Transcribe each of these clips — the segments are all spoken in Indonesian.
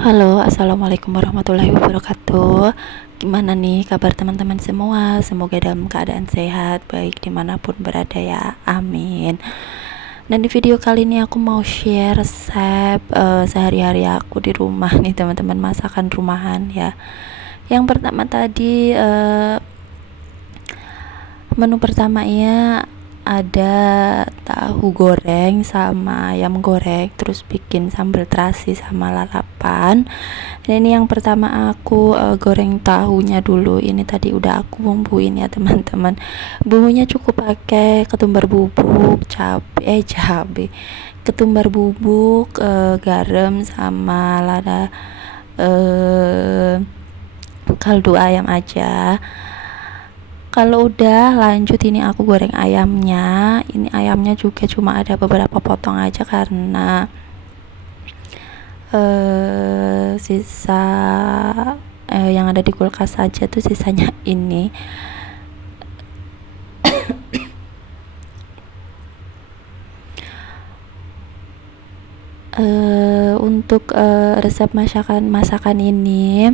Halo, assalamualaikum warahmatullahi wabarakatuh. Gimana nih kabar teman-teman semua? Semoga dalam keadaan sehat, baik dimanapun berada ya. Amin. Dan di video kali ini aku mau share resep sehari-hari aku di rumah nih teman-teman, masakan rumahan ya. Yang pertama tadi menu pertamanya ada tahu goreng sama ayam goreng, terus bikin sambal terasi sama lalapan. Dan ini yang pertama aku goreng tahunya dulu. Ini tadi udah aku bumbuin ya teman-teman. Bumbunya cukup pakai ketumbar bubuk, cabe, ketumbar bubuk, garam sama lada, kaldu ayam aja. Kalau udah lanjut, ini aku goreng ayamnya. Ini ayamnya juga cuma ada beberapa potong aja karena sisa yang ada di kulkas saja tuh sisanya ini. Untuk resep masakan ini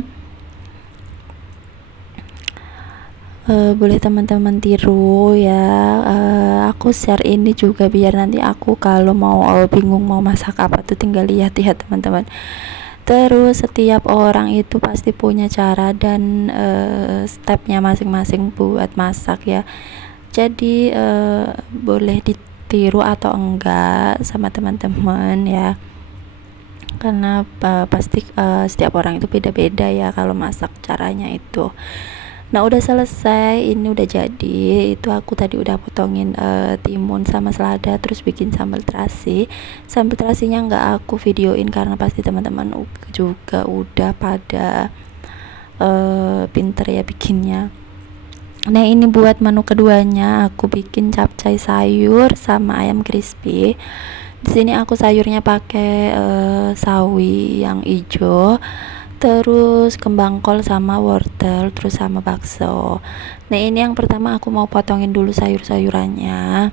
boleh teman-teman tiru ya. Aku share ini juga biar nanti aku kalau mau bingung mau masak apa tuh tinggal lihat ya teman-teman. Terus setiap orang itu pasti punya cara dan stepnya masing-masing buat masak ya. Jadi boleh ditiru atau enggak sama teman-teman ya, karena pasti setiap orang itu beda-beda ya kalau masak caranya itu. Nah udah selesai, ini udah jadi. Itu aku tadi udah potongin timun sama selada, terus bikin sambal terasi. Sambal terasinya nggak aku videoin karena pasti teman-teman juga udah pada pinter ya bikinnya. Nah ini buat menu keduanya aku bikin capcay sayur sama ayam crispy. Di sini aku sayurnya pakai sawi yang hijau, terus kembang kol sama wortel, terus sama bakso. Nah ini yang pertama aku mau potongin dulu sayur-sayurannya.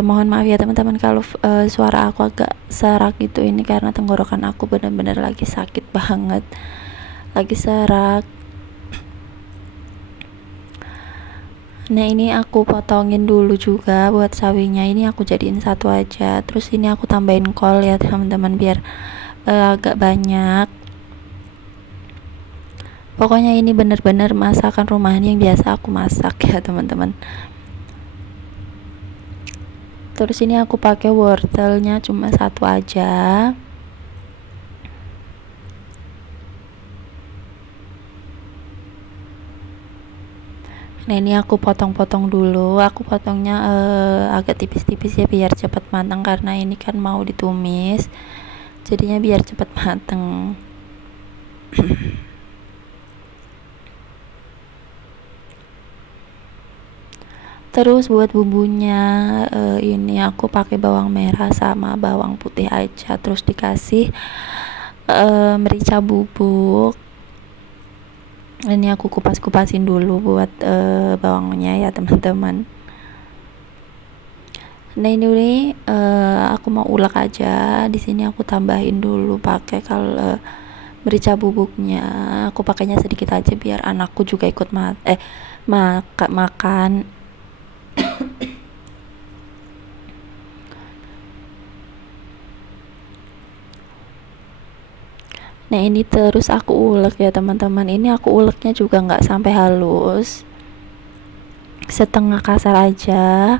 Mohon maaf ya teman-teman kalau suara aku agak serak gitu, ini karena tenggorokan aku benar-benar lagi sakit banget, lagi serak. Nah ini aku potongin dulu juga buat sawinya, ini aku jadiin satu aja. Terus ini aku tambahin kol ya teman-teman biar agak banyak. Pokoknya ini bener-bener masakan rumahan yang biasa aku masak ya teman-teman. Terus ini aku pakai wortelnya cuma satu aja. Nah ini aku potong-potong dulu. Aku potongnya agak tipis-tipis ya biar cepat matang, karena ini kan mau ditumis, jadinya biar cepat matang. Terus buat bumbunya ini aku pakai bawang merah sama bawang putih aja, terus dikasih merica bubuk. Ini aku kupas-kupasin dulu buat bawangnya ya teman-teman. Nah ini aku mau ulek aja. Di sini aku tambahin dulu pakai kalau merica bubuknya. Aku pakainya sedikit aja biar anakku juga ikut makan. Nah ini terus aku ulek ya teman-teman. Ini aku uleknya juga nggak sampai halus, setengah kasar aja.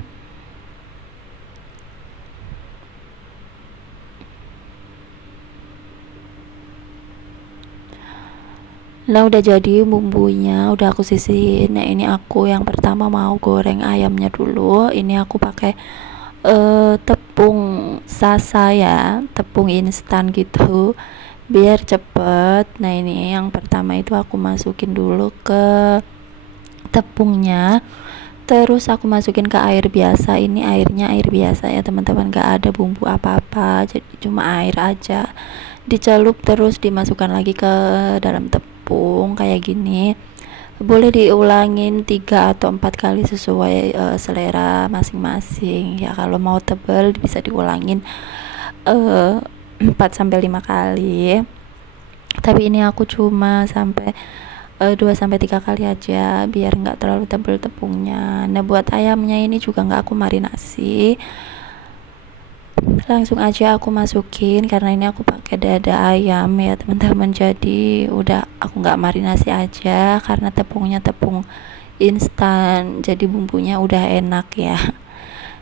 Nah udah jadi bumbunya, udah aku sisihin. Nah ini aku yang pertama mau goreng ayamnya dulu. Ini aku pakai tepung sasa ya, tepung instan gitu biar cepet. Nah ini yang pertama itu aku masukin dulu ke tepungnya, terus aku masukin ke air biasa. Ini airnya air biasa ya teman-teman, gak ada bumbu apa-apa, jadi cuma air aja. Dicelup terus dimasukkan lagi ke dalam tepung kayak gini. Boleh diulangin 3 atau 4 kali sesuai selera masing-masing ya. Kalau mau tebal bisa diulangin 4 sampai 5 kali, tapi ini aku cuma sampai 2 sampai 3 kali aja biar nggak terlalu tebel tepungnya. Nah, buat ayamnya ini juga nggak aku marinasi, langsung aja aku masukin karena ini aku pakai dada ayam ya teman-teman, jadi udah aku nggak marinasi aja karena tepungnya tepung instan, jadi bumbunya udah enak ya.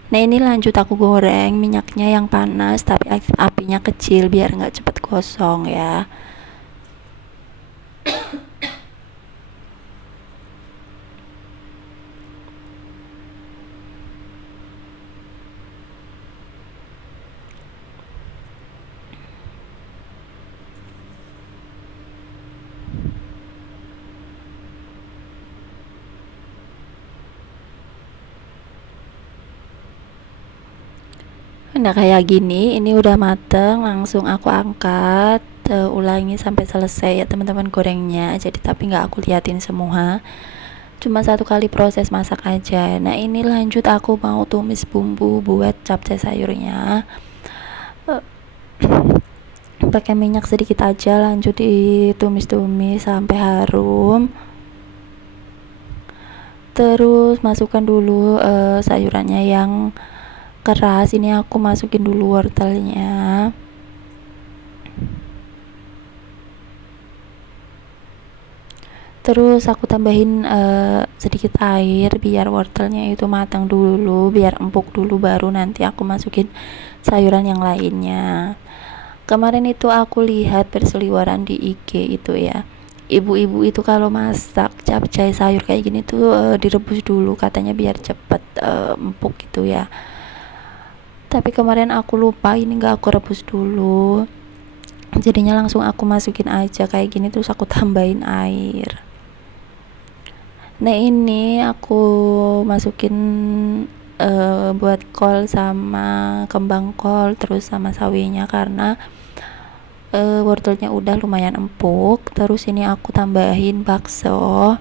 Nah, ini lanjut aku goreng, minyaknya yang panas tapi apinya kecil biar nggak cepet gosong ya. Nah, kayak gini ini udah mateng, langsung aku angkat, ulangi sampai selesai ya teman-teman gorengnya, jadi tapi nggak aku liatin semua, cuma 1 kali proses masak aja. Nah, ini lanjut aku mau tumis bumbu buat capcay sayurnya. Pakai minyak sedikit aja, lanjut ditumis-tumis sampai harum, terus masukkan dulu sayurannya yang keras. Ini aku masukin dulu wortelnya, terus aku tambahin sedikit air biar wortelnya itu matang dulu, biar empuk dulu, baru nanti aku masukin sayuran yang lainnya. Kemarin itu aku lihat berseliweran di IG itu ya, ibu-ibu itu kalau masak capcay sayur kayak gini tuh direbus dulu katanya biar cepet empuk gitu ya. Tapi kemarin aku lupa, ini gak aku rebus dulu, jadinya langsung aku masukin aja kayak gini, terus aku tambahin air. Nah, ini aku masukin buat kol sama kembang kol terus sama sawinya karena wortelnya udah lumayan empuk. Terus ini aku tambahin bakso,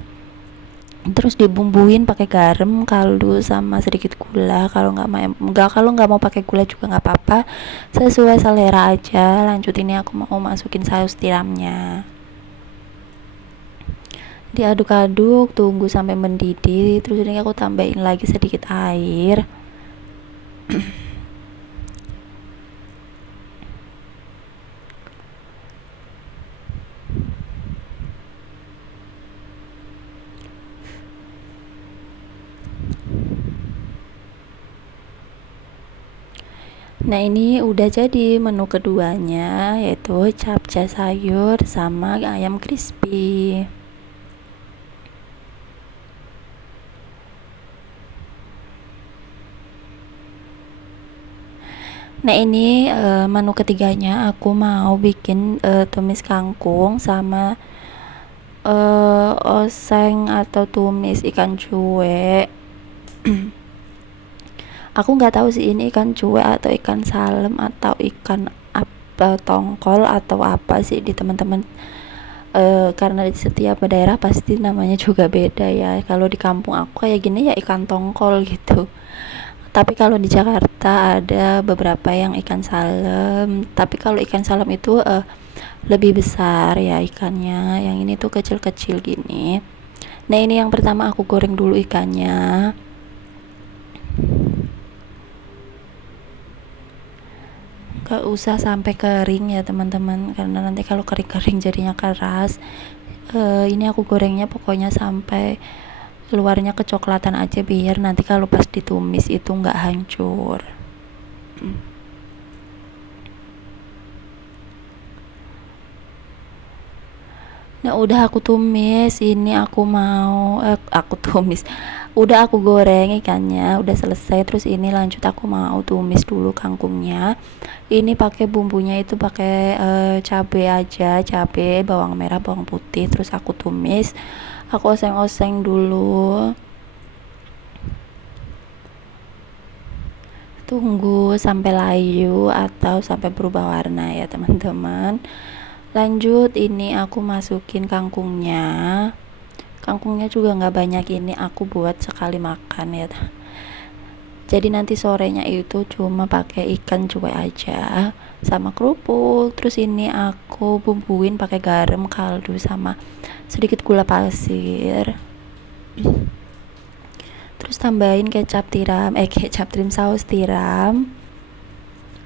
terus dibumbuin pakai garam, kaldu sama sedikit gula. Kalau nggak mau pakai gula juga nggak apa-apa, sesuai selera aja. Lanjut ini aku mau masukin saus tiramnya, diaduk-aduk, tunggu sampai mendidih. Terus ini aku tambahin lagi sedikit air. Nah, ini udah jadi menu keduanya, yaitu capcay sayur sama ayam crispy. Nah, ini menu ketiganya aku mau bikin tumis kangkung sama oseng atau tumis ikan cuek. Aku nggak tahu sih ini ikan cuek atau ikan salem atau ikan apa, tongkol atau apa sih di teman-teman, karena di setiap daerah pasti namanya juga beda ya. Kalau di kampung aku kayak gini ya ikan tongkol gitu, tapi kalau di Jakarta ada beberapa yang ikan salem. Tapi kalau ikan salem itu lebih besar ya ikannya, yang ini tuh kecil-kecil gini. Nah, ini yang pertama aku goreng dulu ikannya, gak usah sampai kering ya teman-teman, karena nanti kalau kering-kering jadinya keras. Ini aku gorengnya pokoknya sampai luarnya kecoklatan aja biar nanti kalau pas ditumis itu nggak hancur. Nah, udah aku tumis, ini aku tumis, udah aku goreng ikannya, udah selesai. Terus ini lanjut aku mau tumis dulu kangkungnya. Ini pakai bumbunya itu pakai cabe aja, cabe, bawang merah, bawang putih, terus aku tumis, aku oseng-oseng dulu, tunggu sampai layu atau sampai berubah warna ya teman-teman. Lanjut ini aku masukin kangkungnya juga nggak banyak, ini aku buat sekali makan ya, Jadi nanti sorenya itu cuma pakai ikan cuek aja sama kerupuk. Terus ini aku bumbuin pakai garam, kaldu, sama sedikit gula pasir. Terus tambahin kecap tiram, saus tiram.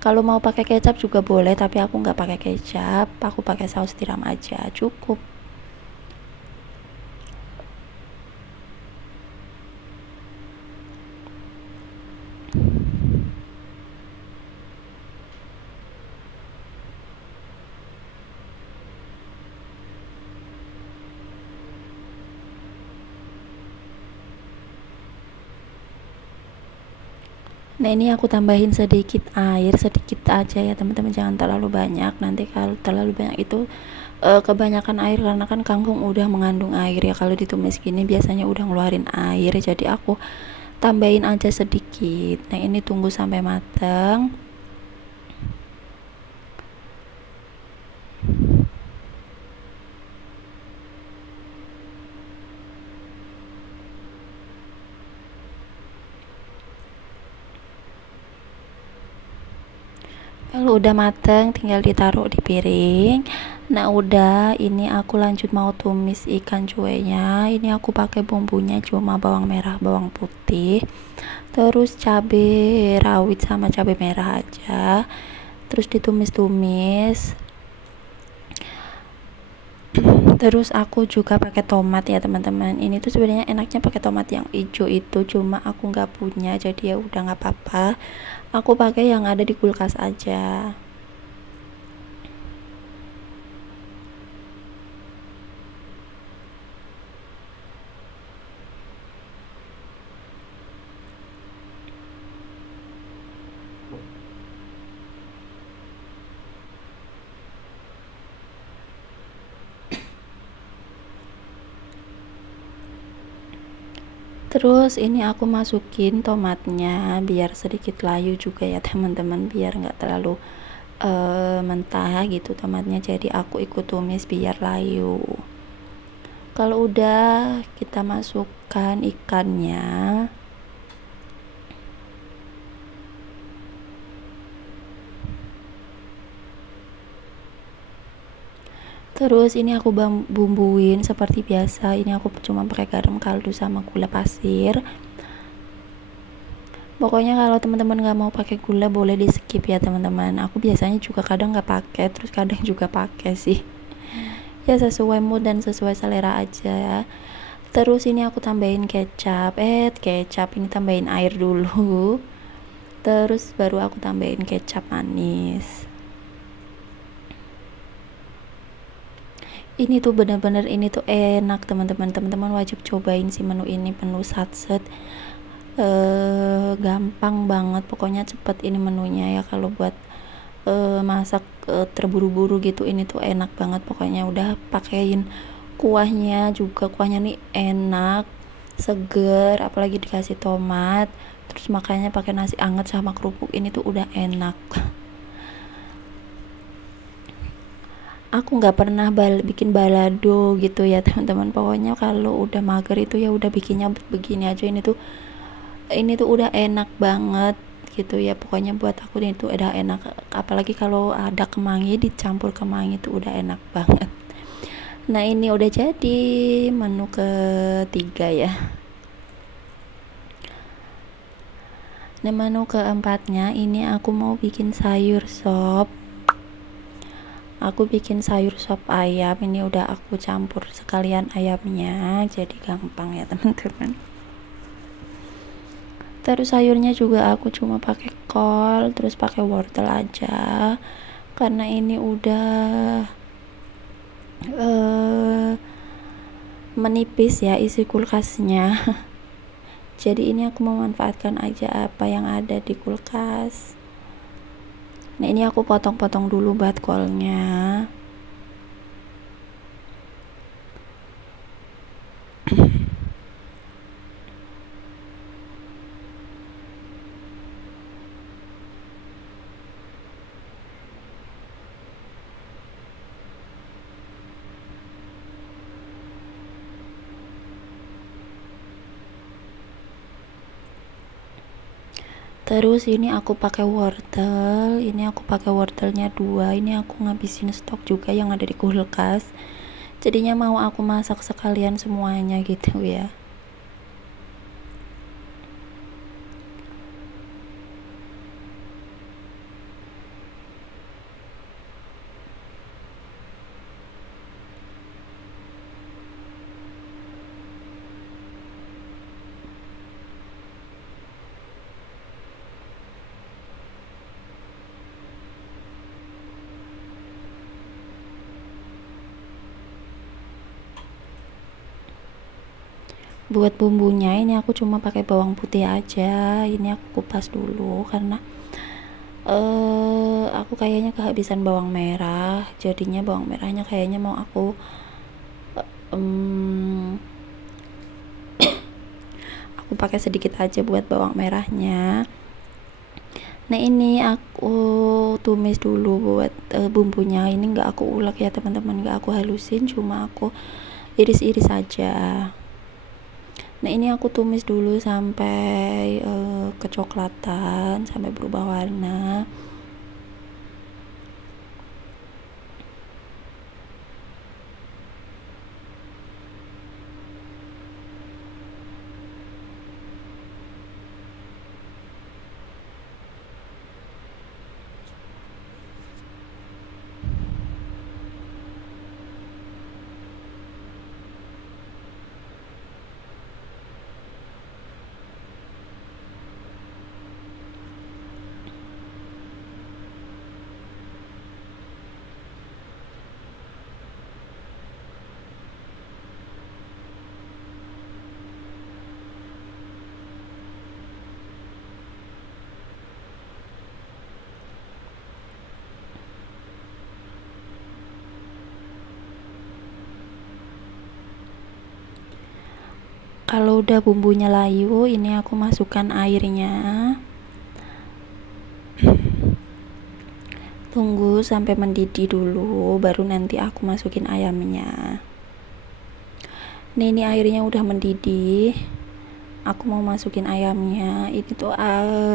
Kalau mau pakai kecap juga boleh, tapi aku nggak pakai kecap, aku pakai saus tiram aja, cukup. Nah, ini aku tambahin sedikit air, sedikit aja ya teman-teman, jangan terlalu banyak. Nanti kalau terlalu banyak itu kebanyakan air, karena kan kangkung udah mengandung air ya. Kalau ditumis gini biasanya udah ngeluarin air, jadi aku tambahin aja sedikit. Nah, ini tunggu sampai matang. Kalau udah mateng tinggal ditaruh di piring. Nah, udah, ini aku lanjut mau tumis ikan cueknya. Ini aku pakai bumbunya cuma bawang merah, bawang putih, terus cabai rawit sama cabai merah aja. Terus ditumis-tumis. Terus aku juga pakai tomat ya teman-teman. Ini tuh sebenarnya enaknya pakai tomat yang hijau itu, cuma aku nggak punya, jadi ya udah nggak apa-apa. Aku pakai yang ada di kulkas aja. Terus ini aku masukin tomatnya biar sedikit layu juga ya teman-teman, biar nggak terlalu mentah gitu tomatnya. Jadi aku ikut tumis biar layu. Kalau udah, kita masukkan ikannya. Terus ini aku bumbuin seperti biasa. Ini aku cuma pakai garam, kaldu, sama gula pasir. Pokoknya kalau teman-teman nggak mau pakai gula boleh di skip ya teman-teman. Aku biasanya juga kadang nggak pakai, terus kadang juga pakai sih. Ya sesuai mood dan sesuai selera aja. Terus ini aku tambahin kecap ini tambahin air dulu. Terus baru aku tambahin kecap manis. Ini tuh bener-bener, ini tuh enak teman-teman wajib cobain sih menu ini, menu satset. Gampang banget, pokoknya cepet ini menunya ya. Kalau buat masak terburu-buru gitu, ini tuh enak banget. Pokoknya udah pakein kuahnya juga, kuahnya nih enak, seger, apalagi dikasih tomat. Terus makanya pakai nasi anget sama kerupuk, ini tuh udah enak. Aku nggak pernah bikin balado gitu ya teman-teman. Pokoknya kalau udah mager itu ya udah bikinnya begini aja. Ini tuh udah enak banget gitu ya. Pokoknya buat aku ini tuh udah enak, apalagi kalau ada kemangi, dicampur kemangi itu udah enak banget. Nah, ini udah jadi menu ketiga ya. Nah, menu keempatnya ini aku mau bikin sayur sop. Aku bikin sayur sop ayam. Ini udah aku campur sekalian ayamnya, jadi gampang ya teman-teman. Terus sayurnya juga aku cuma pakai kol, terus pakai wortel aja, karena ini udah menipis ya isi kulkasnya. Jadi ini aku memanfaatkan aja apa yang ada di kulkas. Nah, ini aku potong-potong dulu batkolnya. Terus ini aku pakai wortelnya 2. Ini aku ngabisin stok juga yang ada di kulkas, jadinya mau aku masak sekalian semuanya gitu ya. Buat bumbunya ini aku cuma pakai bawang putih aja. Ini aku kupas dulu karena aku kayaknya kehabisan bawang merah, jadinya bawang merahnya kayaknya mau aku aku pakai sedikit aja buat bawang merahnya. Nah ini aku tumis dulu buat bumbunya. Ini nggak aku ulek ya teman-teman, nggak aku halusin, cuma aku iris-iris saja. Nah ini aku tumis dulu sampai kecoklatan, sampai berubah warna. Kalau udah bumbunya layu, ini aku masukkan airnya. Tunggu sampai mendidih dulu, baru nanti aku masukin ayamnya. Nah ini airnya udah mendidih, aku mau masukin ayamnya. Ini tuh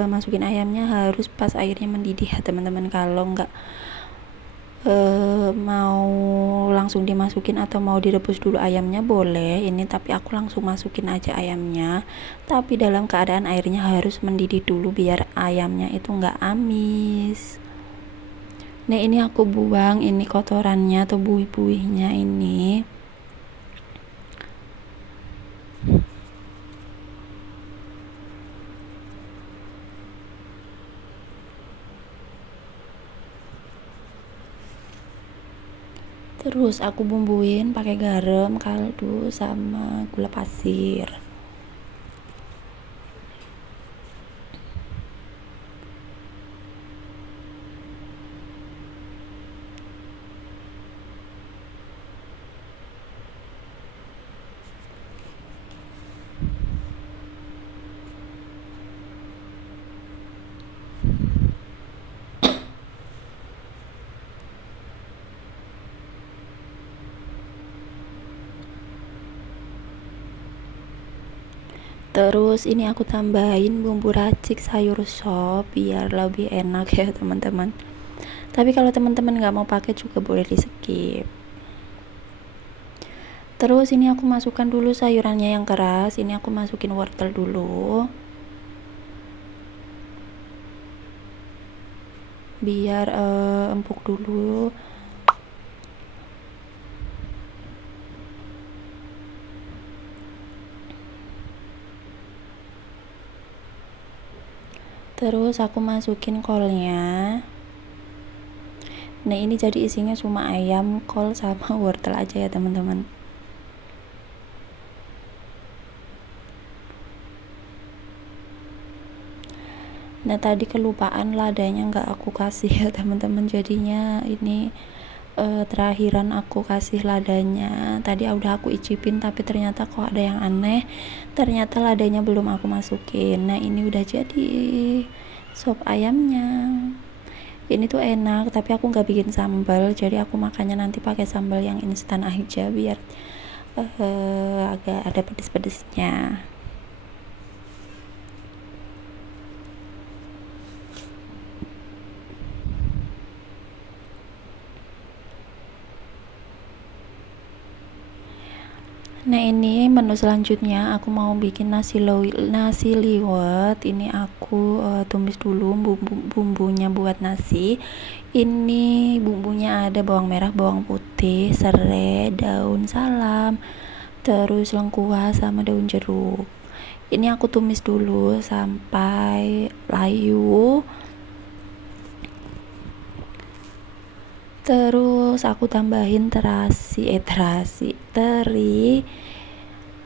masukin ayamnya harus pas airnya mendidih ya teman-teman. Kalau enggak mau langsung dimasukin atau mau direbus dulu ayamnya boleh ini, tapi aku langsung masukin aja ayamnya, tapi dalam keadaan airnya harus mendidih dulu biar ayamnya itu enggak amis. Nah ini aku buang ini kotorannya atau buih-buihnya ini. Terus aku bumbuin pakai garam, kaldu, sama gula pasir. Terus ini aku tambahin bumbu racik sayur sop biar lebih enak ya teman-teman. Tapi kalau teman-teman nggak mau pakai juga boleh di skip. Terus ini aku masukkan dulu sayurannya yang keras. Ini aku masukin wortel dulu, biar empuk dulu. Terus aku masukin kolnya. Nah ini jadi isinya cuma ayam, kol, sama wortel aja ya teman-teman. Nah tadi kelupaan ladanya nggak aku kasih ya teman-teman, jadinya ini terakhiran aku kasih ladanya. Tadi udah aku icipin tapi ternyata kok ada yang aneh, ternyata ladanya belum aku masukin. Nah ini udah jadi sop ayamnya. Ini tuh enak, tapi aku nggak bikin sambal, jadi aku makannya nanti pakai sambal yang instan aja biar agak ada pedes-pedesnya. Nah, ini menu selanjutnya aku mau bikin nasi liwet. Ini aku tumis dulu bumbunya buat nasi. Ini bumbunya ada bawang merah, bawang putih, serai, daun salam, terus lengkuas sama daun jeruk. Ini aku tumis dulu sampai layu. Terus aku tambahin teri.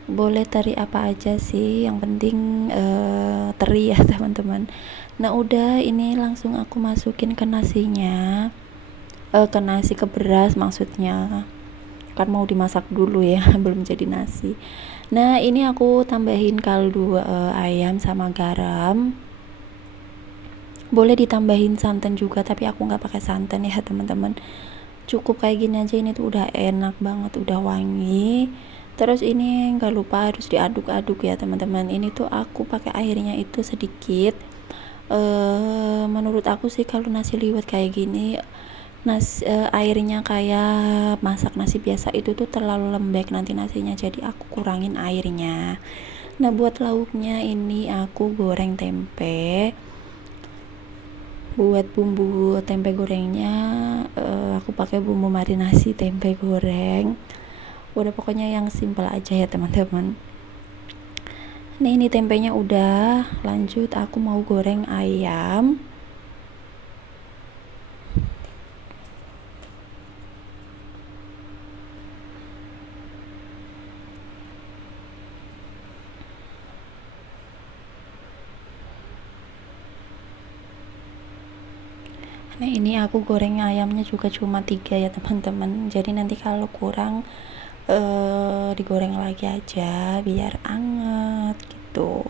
Boleh teri apa aja sih, yang penting teri ya teman-teman. Nah, udah, ini langsung aku masukin ke nasinya, ke beras maksudnya, kan mau dimasak dulu ya belum jadi nasi. Nah, ini aku tambahin kaldu ayam sama garam. Boleh ditambahin santan juga, tapi aku nggak pakai santan ya teman-teman. Cukup kayak gini aja, ini tuh udah enak banget, udah wangi. Terus ini nggak lupa harus diaduk-aduk ya teman-teman. Ini tuh aku pakai airnya itu sedikit. Menurut aku sih kalau nasi liwet kayak gini, airnya kayak masak nasi biasa itu tuh terlalu lembek nanti nasinya, jadi aku kurangin airnya. Nah, buat lauknya ini aku goreng tempe. Buat bumbu tempe gorengnya aku pakai bumbu marinasi tempe goreng. Udah, pokoknya yang simple aja ya teman-teman. Nah, ini tempenya udah, lanjut aku mau goreng ayam. Nah, ini aku goreng ayamnya juga cuma 3 ya teman-teman, jadi nanti kalau kurang digoreng lagi aja biar anget gitu.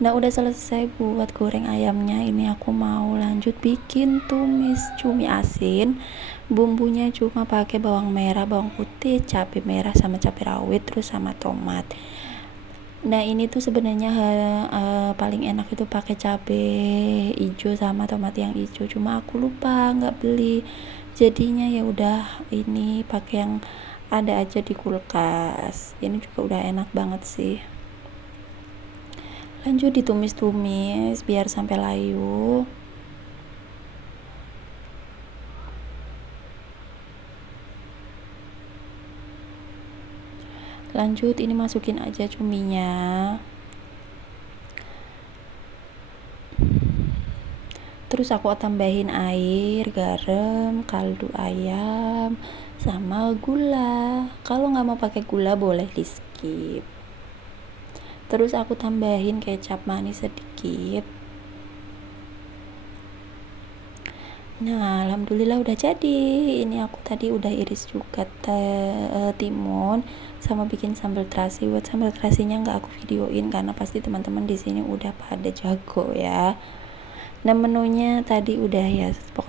Nah, udah selesai buat goreng ayamnya. Ini aku mau lanjut bikin tumis cumi asin. Bumbunya cuma pakai bawang merah, bawang putih, cabai merah sama cabai rawit, terus sama tomat. Nah, ini tuh sebenarnya paling enak itu pakai cabai hijau sama tomat yang hijau, cuma aku lupa nggak beli, jadinya ya udah ini pakai yang ada aja di kulkas. Ini juga udah enak banget sih. Lanjut ditumis-tumis biar sampai layu. Lanjut ini masukin aja cuminya. Terus aku tambahin air, garam, kaldu ayam, sama gula. Kalau nggak mau pakai gula boleh di skip. Terus aku tambahin kecap manis sedikit. Nah, alhamdulillah udah jadi. Ini aku tadi udah iris juga timun sama bikin sambal terasi. Buat sambal terasinya nggak aku videoin karena pasti teman-teman di sini udah pada jago ya. Nah, menunya tadi udah ya, pokoknya